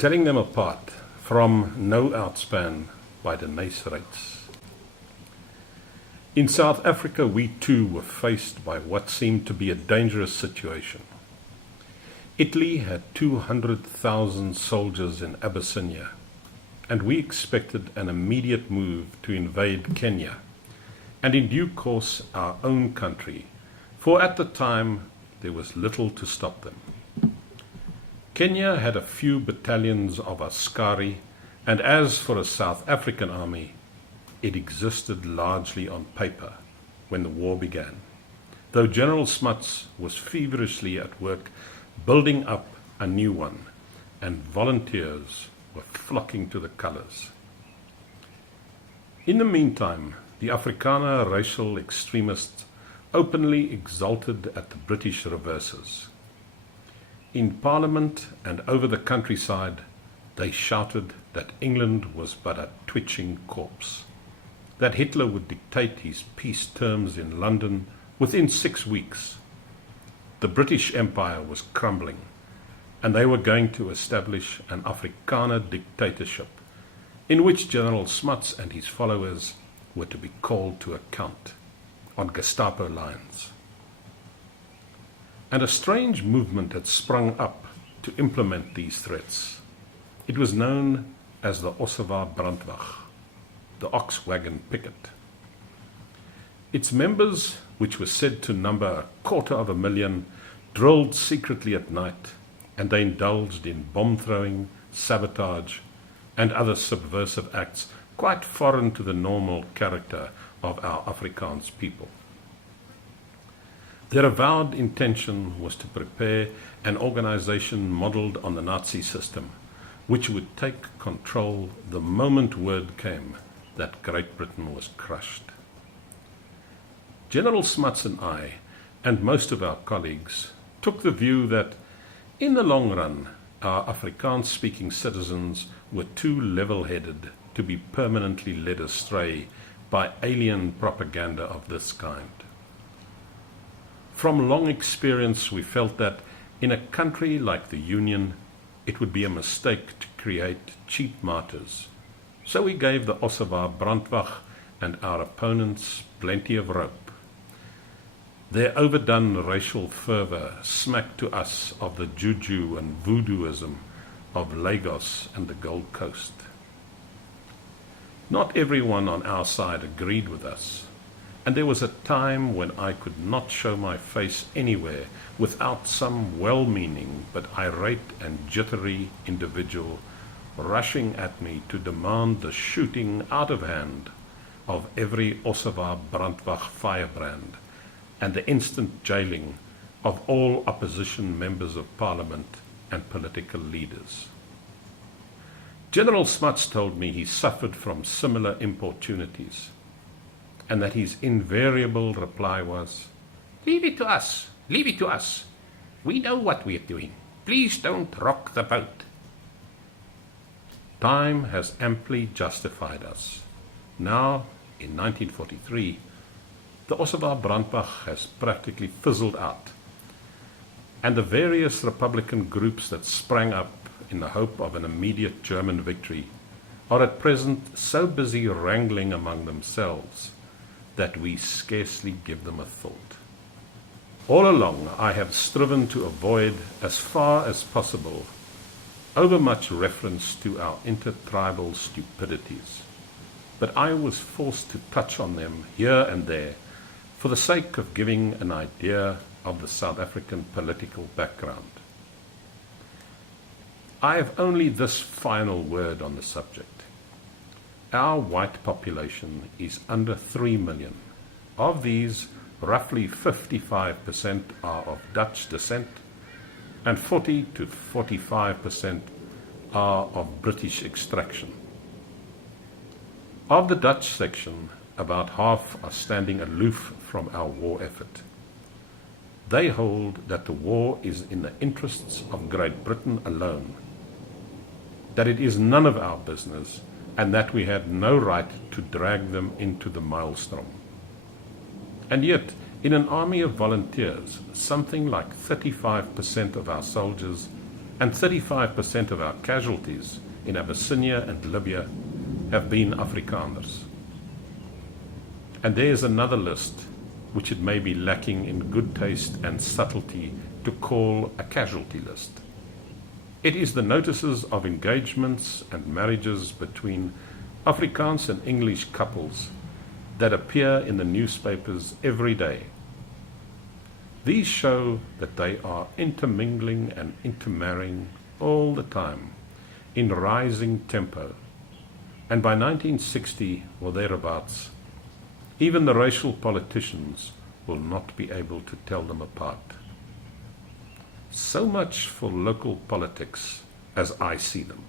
Telling Them Apart from No Outspan by Deneys Reitz. In South Africa, we too were faced by what seemed to be a dangerous situation. Italy had 200,000 soldiers in Abyssinia, and we expected an immediate move to invade Kenya, and in due course our own country, for at the time there was little to stop them. Kenya had a few battalions of askari, and as for a South African army, it existed largely on paper when the war began, though General Smuts was feverishly at work building up a new one, and volunteers were flocking to the colours. In the meantime, the Afrikaner racial extremists openly exulted at the British reverses. In Parliament and over the countryside, they shouted that England was but a twitching corpse, that Hitler would dictate his peace terms in London within 6 weeks. The British Empire was crumbling, and they were going to establish an Afrikaner dictatorship in which General Smuts and his followers were to be called to account on Gestapo lines. And a strange movement had sprung up to implement these threats. It was known as the Ossewa Brandwag, the ox wagon picket. Its members, which were said to number 250,000, drilled secretly at night, and they indulged in bomb throwing, sabotage, and other subversive acts quite foreign to the normal character of our Afrikaans people. Their avowed intention was to prepare an organization modeled on the Nazi system, which would take control the moment word came that Great Britain was crushed. General Smuts and I, and most of our colleagues, took the view that, in the long run, our Afrikaans-speaking citizens were too level-headed to be permanently led astray by alien propaganda of this kind. From long experience, we felt that in a country like the Union, it would be a mistake to create cheap martyrs. So we gave the Ossewa Brandwag and our opponents plenty of rope. Their overdone racial fervour smacked to us of the juju and voodooism of Lagos and the Gold Coast. Not everyone on our side agreed with us, and there was a time when I could not show my face anywhere without some well-meaning but irate and jittery individual rushing at me to demand the shooting out of hand of every Ossewa Brandwag firebrand and the instant jailing of all opposition members of Parliament and political leaders. General Smuts told me he suffered from similar importunities, and that his invariable reply was, "Leave it to us, leave it to us. We know what we're doing. Please don't rock the boat." Time has amply justified us. Now, in 1943, the Ossewa Brandwag has practically fizzled out, and the various Republican groups that sprang up in the hope of an immediate German victory are at present so busy wrangling among themselves that we scarcely give them a thought. All along I have striven to avoid, as far as possible, overmuch reference to our intertribal stupidities, but I was forced to touch on them here and there for the sake of giving an idea of the South African political background. I have only this final word on the subject. Our white population is under 3 million. Of these, roughly 55% are of Dutch descent, and 40 to 45% are of British extraction. Of the Dutch section, about half are standing aloof from our war effort. They hold that the war is in the interests of Great Britain alone, that it is none of our business, and that we had no right to drag them into the maelstrom. And yet, in an army of volunteers, something like 35% of our soldiers and 35% of our casualties in Abyssinia and Libya have been Afrikaners. And there is another list which it may be lacking in good taste and subtlety to call a casualty list. It is the notices of engagements and marriages between Afrikaans and English couples that appear in the newspapers every day. These show that they are intermingling and intermarrying all the time in rising tempo, and by 1960 or thereabouts, even the racial politicians will not be able to tell them apart. So much for local politics as I see them.